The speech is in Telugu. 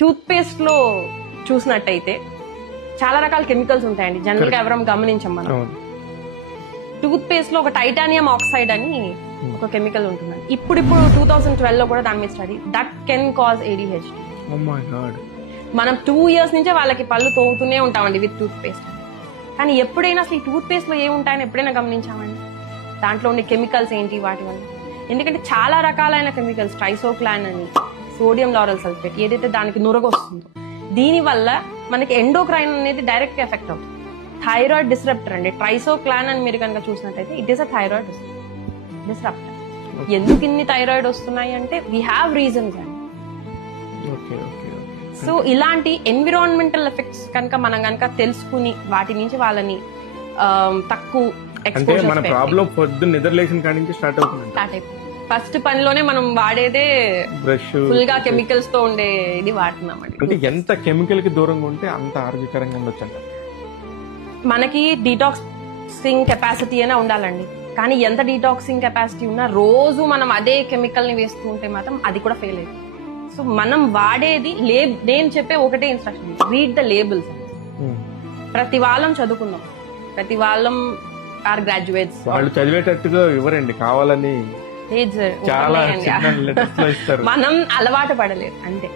టూత్ పేస్ట్ లో చూసినట్టయితే చాలా రకాల కెమికల్స్ ఉంటాయండి. జనరల్ గా ఎవరం గమనించాం మనం. టూత్ పేస్ట్ లో ఒక టైటానియం ఆక్సైడ్ అని ఒక కెమికల్ ఉంటుందండి. ఇప్పుడు 2012 లో కూడా దాని మీద study that can cause ADHD. మనం 2 years నుంచే వాళ్ళకి పళ్ళు తోగుతూనే ఉంటామండి విత్ టూత్ పేస్ట్. కానీ ఎప్పుడైనా అసలు ఈ టూత్ పేస్ట్ లో ఏముంటాయని ఎప్పుడైనా గమనించామండి? దాంట్లో ఉండే కెమికల్స్ ఏంటి వాటి వల్ల? ఎందుకంటే చాలా రకాలైన కెమికల్స్, ట్రైసోక్లాన్ అని, సోడియం లారల్ సల్ఫేట్, ఏదైతే దానికి నురగొస్తుందో దీని వల్ల మనకి ఎండోక్రైన్ అనేది డైరెక్ట్ గా ఎఫెక్ట్ అవుతుంది. థైరాయిడ్ డిస్రప్టర్ అండి. ట్రైసోక్లాన్ అని మీరు కనుక చూసినట్టయితే it is a thyroid disruptor. ఎందుకు ఇన్ని థైరాయిడ్ వస్తున్నాయి అంటే వీ హ్యావ్ రీజన్స్ అండి. సో ఇలాంటి ఎన్విరాన్మెంటల్ ఎఫెక్ట్స్ కనుక మనం కనుక తెలుసుకుని వాటి నుంచి వాళ్ళని తక్కువ స్టార్ట్ అయిపోయింది. ఫస్ట్ పనిలోనే మనం వాడేదే బ్రష్, ఫుల్ గా కెమికల్స్ తో ఉండే ఇది వాడుతున్నాం. అంటే ఎంత కెమికల్ కి దూరంగా ఉంటే అంత ఆరోగ్యకరంగా ఉండొచ్చు. మనకి డీటాక్సింగ్ కెపాసిటీ అయినా ఉండాలండి. కానీ ఎంత డీటాక్సింగ్ కెపాసిటీ ఉన్నా రోజు మనం అదే కెమికల్ ని వేస్తూ ఉంటే మాత్రం అది కూడా ఫెయిల్ అవుతుంది. సో మనం వాడేది నేను చెప్పే ఒకటే ఇన్స్ట్రక్షన్, రీడ్ ద లేబుల్స్. ప్రతి వాళ్ళం చదువుకుందాం, ప్రతి వాళ్ళం ఆర్ గ్రాడ్యుయేట్స్. వాళ్ళు చదివేటట్టుగా ఇవ్వరండి, కావాలని మనం అలవాటు పడలేదు అంతే.